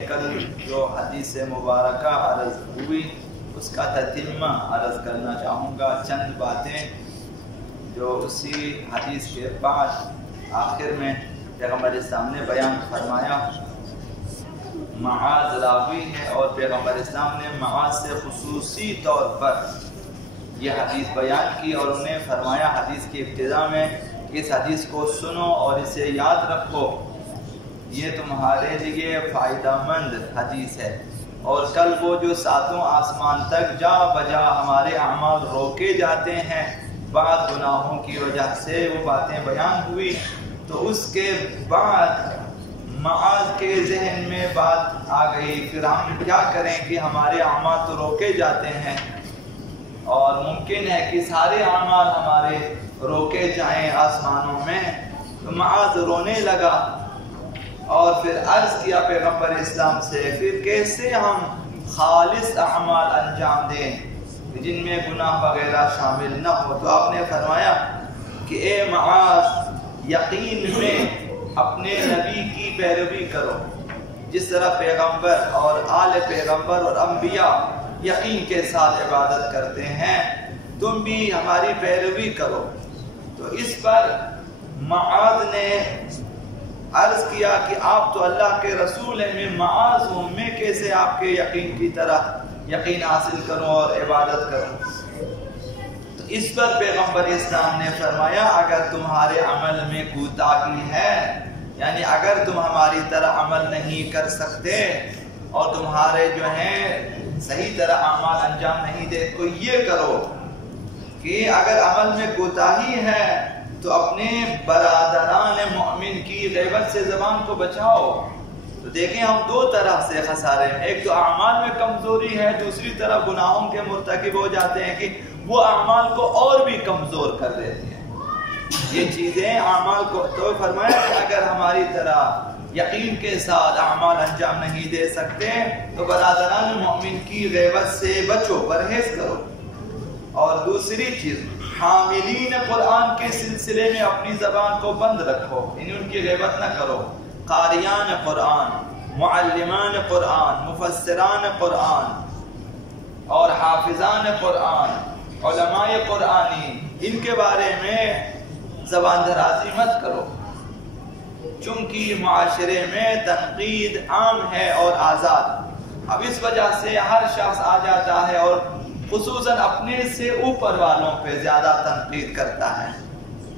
کل جو حدیث مبارکہ عرض ہوئی اس کا تتمہ عرض کرنا چاہوں گا، چند باتیں جو اسی حدیث کے بعد آخر میں پیغمبر اسلام نے بیان فرمایا۔ معاذ راوی ہے اور پیغمبر اسلام نے معاذ سے خصوصی طور پر یہ حدیث بیان کی اور انہیں فرمایا حدیث کی ابتدا میں کہ اس حدیث کو سنو اور اسے یاد رکھو، یہ تمہارے لیے فائدہ مند حدیث ہے۔ اور کل وہ جو ساتوں آسمان تک جا بجا ہمارے اعمال روکے جاتے ہیں بعض گناہوں کی وجہ سے، وہ باتیں بیان ہوئی تو اس کے بعد معاذ کے ذہن میں بات آ گئی، پھر ہم کیا کریں کہ ہمارے اعمال تو روکے جاتے ہیں اور ممکن ہے کہ سارے اعمال ہمارے روکے جائیں آسمانوں میں۔ تو معاذ رونے لگا اور پھر عرض کیا پیغمبر اسلام سے، پھر کیسے ہم خالص اعمال انجام دیں جن میں گناہ وغیرہ شامل نہ ہو؟ تو آپ نے فرمایا کہ اے معاذ، یقین میں اپنے نبی کی پیروی کرو، جس طرح پیغمبر اور آل پیغمبر اور انبیاء یقین کے ساتھ عبادت کرتے ہیں، تم بھی ہماری پیروی کرو۔ تو اس پر معاذ نے عرض کیا کہ آپ تو اللہ کے رسول ہیں، میں معاذ ہوں، میں کیسے آپ کے یقین کی طرح یقین حاصل کروں اور عبادت کروں؟ تو اس پر پیغمبر اسلام نے فرمایا اگر تمہارے عمل میں کوتاہی ہے، یعنی اگر تم ہماری طرح عمل نہیں کر سکتے اور تمہارے جو ہیں صحیح طرح اعمال انجام نہیں دے، تو یہ کرو کہ اگر عمل میں کوتاہی ہے تو اپنے برادران مؤمن کی غیبت سے زبان کو بچاؤ۔ تو دیکھیں ہم دو طرح سے خسارے ہیں، ایک تو اعمال میں کمزوری ہے، دوسری طرف گناہوں کے مرتکب ہو جاتے ہیں کہ وہ اعمال کو اور بھی کمزور کر دیتے ہیں۔ یہ چیزیں اعمال کو، تو فرمایا کہ اگر ہماری طرح یقین کے ساتھ اعمال انجام نہیں دے سکتے تو برادران مؤمن کی غیبت سے بچو، پرہیز کرو۔ اور دوسری چیز، حاملین قرآن کے سلسلے میں اپنی زبان کو بند رکھو، یعنی ان کی غیبت نہ کرو۔ قاریان قرآن، معلمان قرآن، مفسران قرآن اور حافظان قرآن، علماء قرآنی، ان کے بارے میں زبان درازی مت کرو، چونکہ معاشرے میں تنقید عام ہے اور آزاد۔ اب اس وجہ سے ہر شخص آ جاتا ہے اور خصوصاً اپنے سے اوپر والوں پہ زیادہ تنقید کرتا ہے۔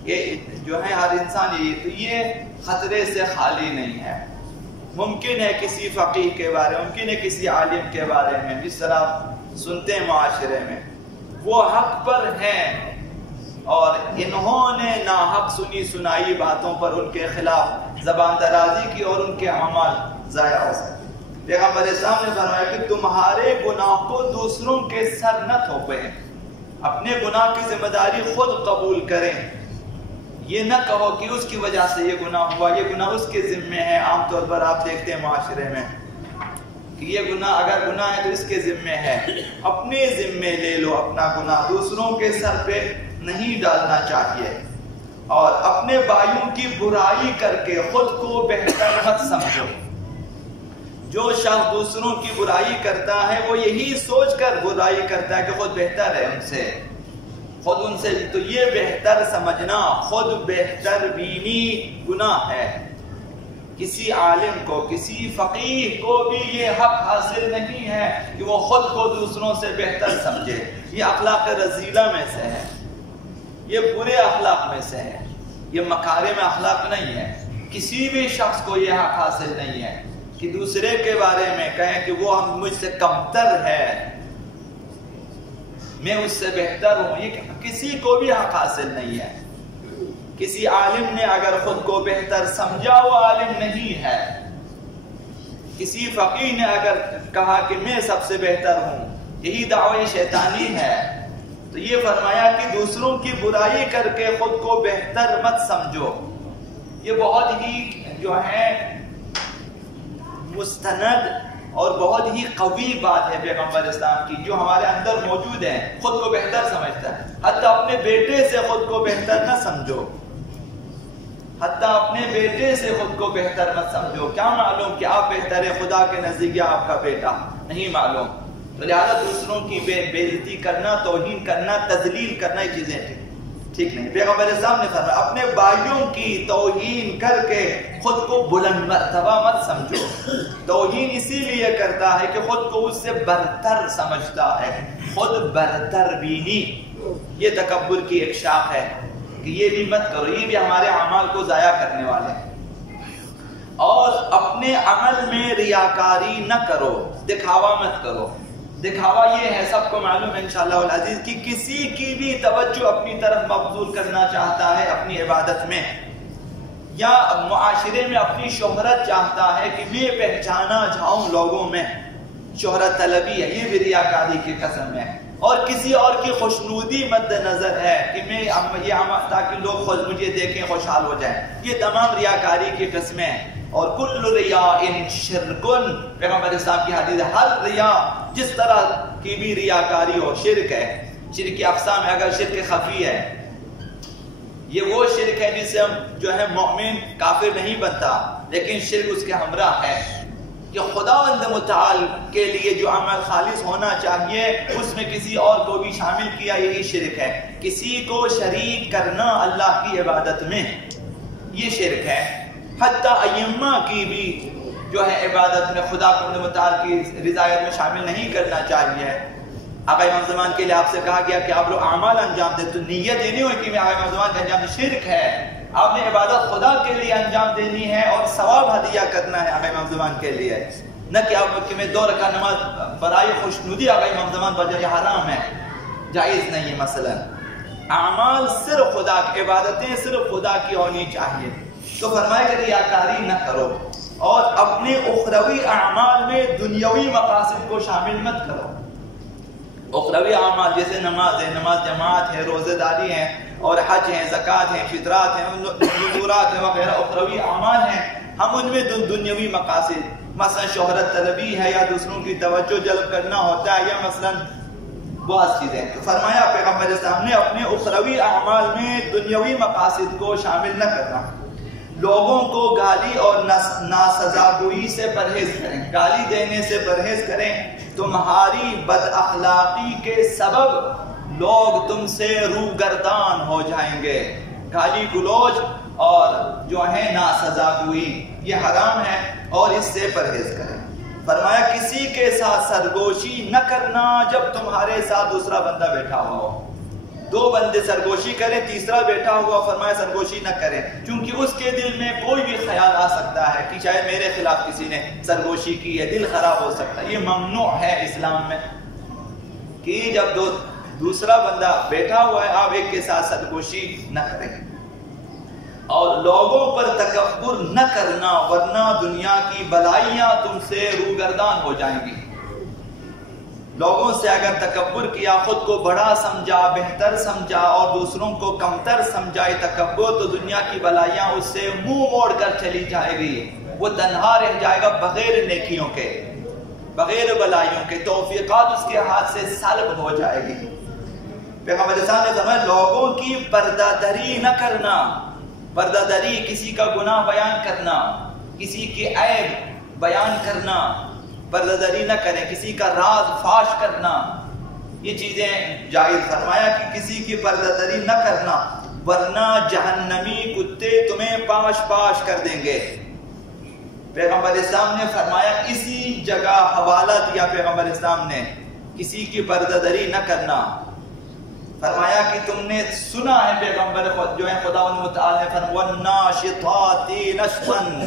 یہ جو ہے ہر انسان یہ خطرے سے خالی نہیں ہے۔ ممکن ہے کسی فقیہ کے بارے میں، ممکن ہے کسی عالم کے بارے میں، جس طرح سنتے ہیں معاشرے میں، وہ حق پر ہیں اور انہوں نے ناحق سنی سنائی باتوں پر ان کے خلاف زبان درازی کی اور ان کے اعمال ضائع ہو سکتے۔ پیغمبر اسلام نے فرمایا کہ تمہارے گناہ کو دوسروں کے سر نہ تھوپیں، اپنے گناہ کی ذمہ داری خود قبول کریں۔ یہ نہ کہو کہ اس کی وجہ سے یہ گناہ ہوا، یہ گناہ اس کے ذمے ہے۔ عام طور پر آپ دیکھتے ہیں معاشرے میں کہ یہ گناہ اگر گناہ ہے تو اس کے ذمے ہے، اپنے ذمے لے لو اپنا گناہ، دوسروں کے سر پہ نہیں ڈالنا چاہیے۔ اور اپنے بھائیوں کی برائی کر کے خود کو بہتر مت سمجھو۔ جو شخص دوسروں کی برائی کرتا ہے وہ یہی سوچ کر برائی کرتا ہے کہ خود بہتر ہے ان سے، خود ان سے، تو یہ بہتر سمجھنا خود بہتر بینی گناہ ہے۔ کسی عالم کو، کسی فقیہ کو بھی یہ حق حاصل نہیں ہے کہ وہ خود کو دوسروں سے بہتر سمجھے۔ یہ اخلاق رذیلہ میں سے ہے، یہ برے اخلاق میں سے ہے، یہ مکارم اخلاق نہیں ہے۔ کسی بھی شخص کو یہ حق حاصل نہیں ہے کہ دوسرے کے بارے میں کہیں کہ وہ مجھ سے کمتر ہے، میں اس سے بہتر ہوں، یہ کسی کو بھی حق حاصل نہیں ہے۔ کسی عالم نے اگر خود کو بہتر سمجھا وہ عالم نہیں ہے۔ کسی فقیہ نے اگر کہا کہ میں سب سے بہتر ہوں، یہی دعوی شیطانی ہے۔ تو یہ فرمایا کہ دوسروں کی برائی کر کے خود کو بہتر مت سمجھو۔ یہ بہت ہی جو ہے مستند اور بہت ہی قوی بات ہے پیغمبر اسلام کی، جو ہمارے اندر موجود ہے۔ خود کو بہتر سمجھتا ہے، حتی اپنے بیٹے سے خود کو بہتر نہ سمجھو۔ حتیٰ اپنے بیٹے سے خود کو بہتر مت سمجھو، کیا معلوم کہ آپ بہتر ہے خدا کے نزدیک یا آپ کا بیٹا، نہیں معلوم۔ تو لہٰذا دوسروں کی بے عزتی کرنا، توہین کرنا، تذلیل کرنا، یہ چیزیں ٹھیک نہیں۔ پیغمبر اسلام نے فرمایا اپنے بھائیوں کی توہین کر کے خود کو بلند مرتبہ مت سمجھو۔ توہین اسی لیے کرتا ہے کہ خود کو اس سے برتر سمجھتا ہے، خود برتر بینی، یہ تکبر کی ایک شاخ ہے کہ یہ بھی مت کرو، یہ بھی ہمارے اعمال کو ضائع کرنے والے ہیں۔ اور اپنے عمل میں ریاکاری نہ کرو، دکھاوا مت کرو۔ دکھاوا یہ ہے، سب کو معلوم ہے انشاءاللہ العزیز، کہ کسی کی بھی توجہ اپنی طرف مبذول کرنا چاہتا ہے اپنی عبادت میں، یا معاشرے میں اپنی شہرت چاہتا ہے کہ میں پہچانا جاؤں لوگوں میں، شہرت طلبی ہے، یہ بھی ریاکاری کی قسم ہے۔ اور کسی اور کی خوشنودی مد نظر ہے کہ میں یہ تاکہ لوگ مجھے دیکھیں خوشحال ہو جائیں، یہ تمام ریاکاری کی قسمیں ہیں۔ اور کل ریاء شرکن، پیغمبر اسلام کی حدیث ہے، ہر ریا جس طرح کی بھی ریاکاری ہو شرک ہے۔ شرک کی اقسام ہے، اگر شرک خفی ہے، یہ وہ شرک ہے جس سے ہم جو ہے مومن کافر نہیں بنتا، لیکن شرک اس کے ہمراہ ہے کہ خداوند متعال کے لیے جو عمل خالص ہونا چاہیے اس میں کسی اور کو بھی شامل کیا، یہی شرک ہے۔ کسی کو شریک کرنا اللہ کی عبادت میں، یہ شرک ہے۔ حتیٰ ائمہ کی بھی جو ہے عبادت میں خدا متعال کی رضایت میں شامل نہیں کرنا چاہیے۔ آقا امام زمان کے لیے آپ سے کہا گیا کہ آپ لوگ اعمال انجام دیں، تو نیت یہ نہیں ہوئی کہ میں آقا امام زمان کا انجام دیں، شرک ہے۔ آپ نے عبادت خدا کے لیے انجام دینی ہے اور ثواب ہدیہ کرنا ہے آقا امام زمان کے لیے، نہ کہ آپ کہ میں 2 رکعت نماز برائے خوشنودی آقا امام زمان بجائے، یہ حرام ہے، جائز نہیں ہے۔ مثلا اعمال صرف خدا کی، عبادتیں صرف خدا کی ہونی چاہیے۔ تو فرمایا کہ ریاکاری نہ کرو، اور اپنے اخروی اعمال میں دنیاوی مقاصد کو شامل مت کرو۔ اخروی اعمال جیسے نماز ہے، نماز جماعت ہے، روزہ داری ہے، اور حج ہیں، زکوٰۃ ہیں، فطرات ہیں، نذورات ہیں وغیرہ اخروی اعمال ہیں، ہم ان میں دنیاوی مقاصد، مثلا شہرت طلبی ہے، یا دوسروں کی توجہ جلب کرنا ہوتا ہے، یا مثلا بہت چیزیں۔ تو فرمایا پیغمبر اسلام نے اپنے اخروی اعمال میں دنیاوی مقاصد کو شامل نہ کرنا۔ لوگوں کو گالی اور ناسزاگوئی سے پرہیز کریں، گالی دینے سے پرہیز کریں، تمہاری بد اخلاقی کے سبب لوگ تم سے روگردان ہو جائیں گے۔ گالی گلوچ اور جو ہے ناسزاگوئی یہ حرام ہے، اور اس سے پرہیز کریں۔ فرمایا کسی کے ساتھ سرگوشی نہ کرنا جب تمہارے ساتھ دوسرا بندہ بیٹھا ہوا ہو۔ 2 بندے سرگوشی کریں، تیسرا بیٹھا ہوا، فرمایا سرگوشی نہ کریں، کیونکہ اس کے دل میں کوئی بھی خیال آ سکتا ہے کہ شاید میرے خلاف کسی نے سرگوشی کی ہے، دل خراب ہو سکتا ہے۔ یہ ممنوع ہے اسلام میں کہ جب دوسرا بندہ بیٹھا ہوا ہے آپ ایک کے ساتھ سرگوشی نہ کریں۔ اور لوگوں پر تکبر نہ کرنا، ورنہ دنیا کی بلائیاں تم سے روگردان ہو جائیں گی۔ لوگوں سے اگر تکبر کیا، خود کو بڑا سمجھا، بہتر سمجھا، اور دوسروں کو کمتر سمجھا، تکبر، تو دنیا کی بلائیاں اس سے منہ موڑ کر چلی جائے گی، وہ تنہا رہ جائے گا بغیر نیکیوں کے، بغیر بلائیوں کے، توفیقات اس کے ہاتھ سے سلب ہو جائے گی۔ پیغمبر صاحب نے فرمایا لوگوں کی پردہ دری نہ کرنا۔ پردہ دری کسی کا گناہ بیان کرنا، کسی کی عیب بیان کرنا، پردہ دری نہ کریں، کسی کا راز فاش کرنا، یہ چیزیں جائز۔ فرمایا کہ کسی کی پردہ دری نہ کرنا، ورنہ جہنمی کتے تمہیں پاش پاش کر دیں گے۔ پیغمبر اسلام نے فرمایا، اسی جگہ حوالہ دیا پیغمبر اسلام نے کسی کی پردہ دری نہ کرنا۔ فرمایا کہ تم نے سنا ہے پیغمبر جو ہے خداوند متعال نے فرمایا وَالنَّاشِطَاتِ نَشْطًا،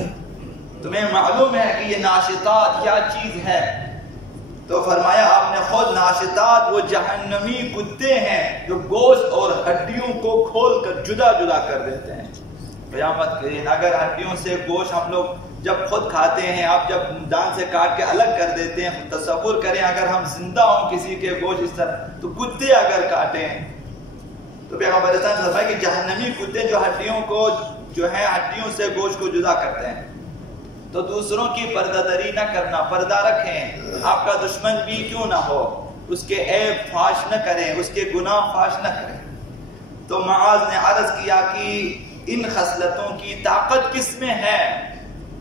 تمہیں معلوم ہے کہ یہ ناشطات کیا چیز ہے؟ تو فرمایا آپ نے خود، ناشطات وہ جہنمی کتے ہیں جو گوشت اور ہڈیوں کو کھول کر جدا جدا کر دیتے ہیں قیامت کے دن۔ اگر ہڈیوں سے گوشت ہم لوگ جب خود کھاتے ہیں، آپ جب دان سے کاٹ کے الگ کر دیتے ہیں، تصور کریں اگر ہم زندہ ہوں کسی کے گوشت اس طرح، تو کتے اگر کاٹیں تو پیغمبر اسلام نے فرمایا کہ جہنمی کتے جو ہڈیوں کو جو ہے ہڈیوں سے گوشت کو جدا کرتے ہیں۔ تو دوسروں کی پردہ دری نہ کرنا، پردہ رکھیں، آپ کا دشمن بھی کیوں نہ ہو، اس کے عیب فاش نہ کریں، اس کے گناہ فاش نہ کریں۔ تو معاذ نے عرض کیا کہ ان خصلتوں کی طاقت کس میں ہے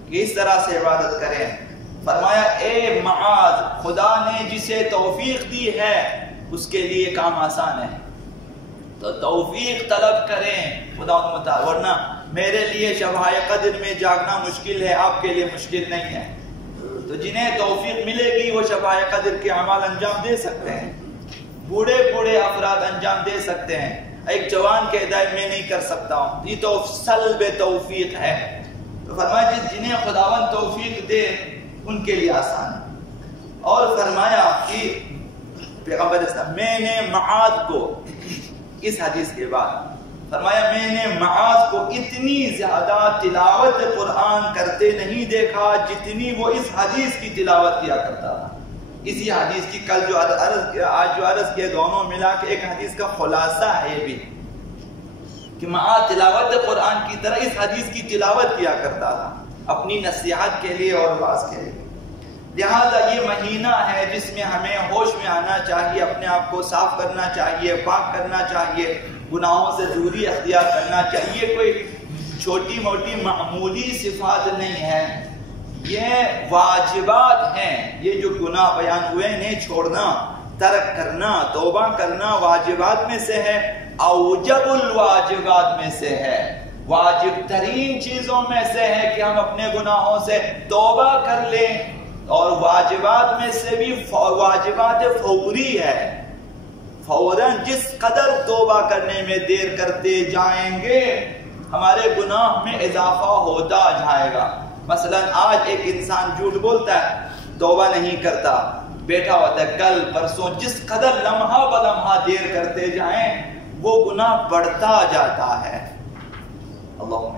کہ اس طرح سے عبادت کریں؟ فرمایا اے معاذ، خدا نے جسے توفیق دی ہے اس کے لیے کام آسان ہے، تو توفیق طلب کریں خدا مطابق، ورنہ میرے لیے شب قدر میں جاگنا مشکل ہے، آپ کے لیے مشکل نہیں ہے۔ تو جنہیں توفیق ملے گی وہ شب قدر کے اعمال انجام دے سکتے ہیں، بوڑھے بوڑھے افراد انجام دے سکتے ہیں، ایک جوان کے ہدایت میں نہیں کر سکتا ہوں، یہ تو سلب توفیق ہے۔ تو فرمایا جنہیں خداوند توفیق دے ان کے لیے آسان ہے۔ اور فرمایا کہ پیغمبر اسلام میں نے معاذ کو، اس حدیث کے بعد فرمایا میں نے معاذ کو اتنی زیادہ تلاوت قرآن کرتے نہیں دیکھا جتنی وہ اس حدیث کی تلاوت کیا کرتا تھا۔ اسی حدیث کی کل جو آج جو عرض کیا دونوں ملا کے ایک حدیث کا خلاصہ ہے یہ بھی، کہ معاذ تلاوت قرآن کی طرح اس حدیث کی تلاوت کیا کرتا تھا اپنی نصیحت کے لیے اور واعظ کے لیے۔ لہذا یہ مہینہ ہے جس میں ہمیں ہوش میں آنا چاہیے، اپنے آپ کو صاف کرنا چاہیے، پاک کرنا چاہیے، گناہوں سے دوری اختیار کرنا چاہیے۔ کوئی چھوٹی موٹی معمولی صفات نہیں ہے، یہ واجبات ہیں۔ یہ جو گناہ بیان ہوئے انہیں چھوڑنا، ترک کرنا، توبہ کرنا واجبات میں سے ہے، اوجب الواجبات میں سے ہے، واجب ترین چیزوں میں سے ہے کہ ہم اپنے گناہوں سے توبہ کر لیں۔ اور واجبات میں سے بھی واجبات فوری ہے، فوراً جس قدر توبہ کرنے میں دیر کرتے جائیں گے ہمارے گناہ میں اضافہ ہوتا جائے گا۔ مثلا آج ایک انسان جھوٹ بولتا ہے، توبہ نہیں کرتا، بیٹھا ہوتا ہے، کل پرسوں جس قدر لمحہ بلمحہ دیر کرتے جائیں وہ گناہ بڑھتا جاتا ہے۔ اللہم